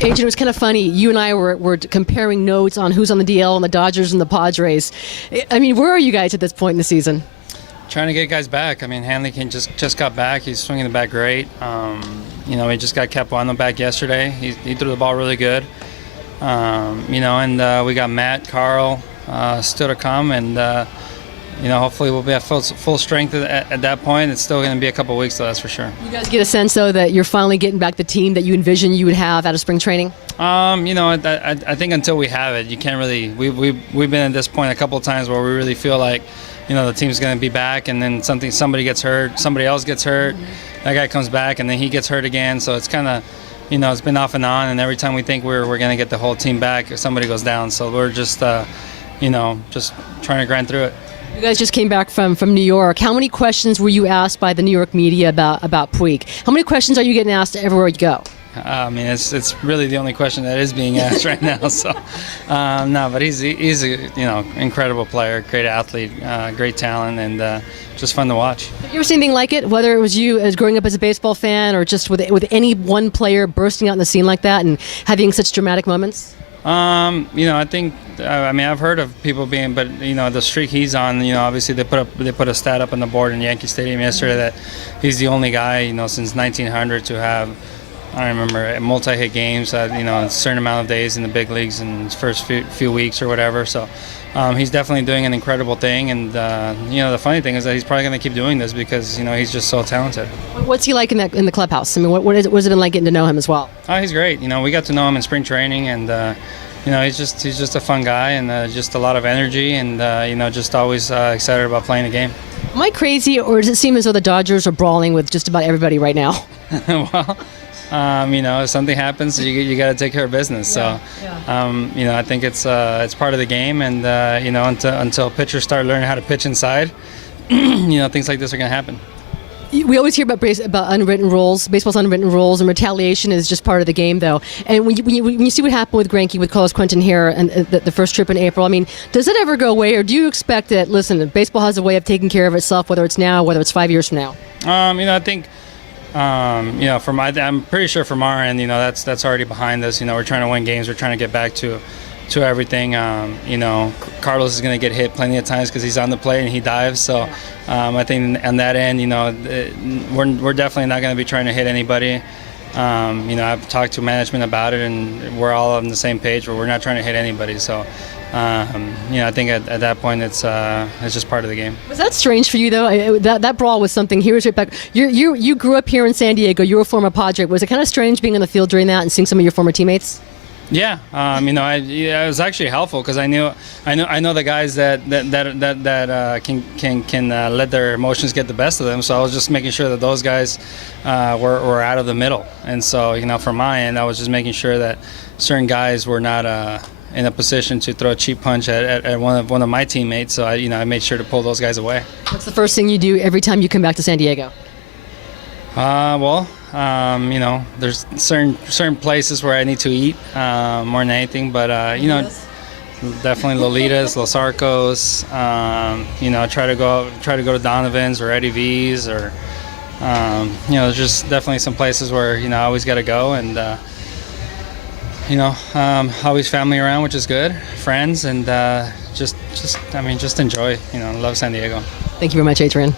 Adrian, it was kind of funny. You and I were comparing notes on who's on the DL and the Dodgers and the Padres. I mean, where are you guys at this point in the season? Trying to get guys back. I mean, Hanley just got back. He's swinging the bat great. He just got Capuano back yesterday. He threw the ball really good. And we got Matt, Carl still to come, and hopefully we'll be at full strength at that point. It's still going to be a couple weeks, though, that's for sure. You guys get a sense, though, that you're finally getting back the team that you envisioned you would have out of spring training? I think until we have it, you can't really. We've been at this point a couple of times where we really feel like, the team's going to be back, and then somebody gets hurt, somebody else gets hurt, that guy comes back, and then he gets hurt again. So it's kind of, it's been off and on, and every time we think we're going to get the whole team back, somebody goes down. So we're just, just trying to grind through it. You guys just came back from New York. How many questions were you asked by the New York media about Puig? How many questions are you getting asked everywhere you go? I mean, it's really the only question that is being asked right now. So, no, but he's a incredible player, great athlete, great talent, and just fun to watch. Have you ever seen anything like it? Whether it was you as growing up as a baseball fan, or just with any one player bursting out in the scene like that and having such dramatic moments? I think. I've heard of people being, but the streak he's on. Obviously they put a stat up on the board in Yankee Stadium yesterday that he's the only guy, since 1900 to have. I remember multi-hit games at a certain amount of days in the big leagues in his first few weeks or whatever. So he's definitely doing an incredible thing, and the funny thing is that he's probably going to keep doing this because he's just so talented. What's he like in the clubhouse? I mean, what has it been like getting to know him as well? Oh, he's great. We got to know him in spring training, and he's just a fun guy, and just a lot of energy, and just always excited about playing the game. Am I crazy, or does it seem as though the Dodgers are brawling with just about everybody right now? Well. If something happens, you got to take care of business. So, I think it's part of the game, and until pitchers start learning how to pitch inside, things like this are going to happen. We always hear about unwritten rules, baseball's unwritten rules, and retaliation is just part of the game, though. And when you see what happened with Greinke, with Carlos Quentin here, and the first trip in April, I mean, does it ever go away, or do you expect that? Listen, baseball has a way of taking care of itself, whether it's now, whether it's 5 years from now. I think. I'm pretty sure from our end, that's already behind us. We're trying to win games. We're trying to get back to everything. Carlos is going to get hit plenty of times because he's on the plate and he dives. So I think on that end, we're definitely not going to be trying to hit anybody. I've talked to management about it, and we're all on the same page where we're not trying to hit anybody. So. I think at that point it's just part of the game. Was that strange for you though? That brawl was something. Here's right back. You grew up here in San Diego. You were a former Padre. Was it kind of strange being on the field during that and seeing some of your former teammates? Yeah, it was actually helpful because I know the guys that can let their emotions get the best of them. So I was just making sure that those guys were out of the middle. And so from my end, I was just making sure that certain guys were not in a position to throw a cheap punch at one of my teammates. So I made sure to pull those guys away. What's the first thing you do every time you come back to San Diego? There's certain places where I need to eat more than anything, but definitely Lolitas, Los Arcos. Try to go to Donovan's or Eddie V's, or there's just definitely some places where I always got to go, and always family around, which is good, friends, and just enjoy. Love San Diego. Thank you very much, Adrian.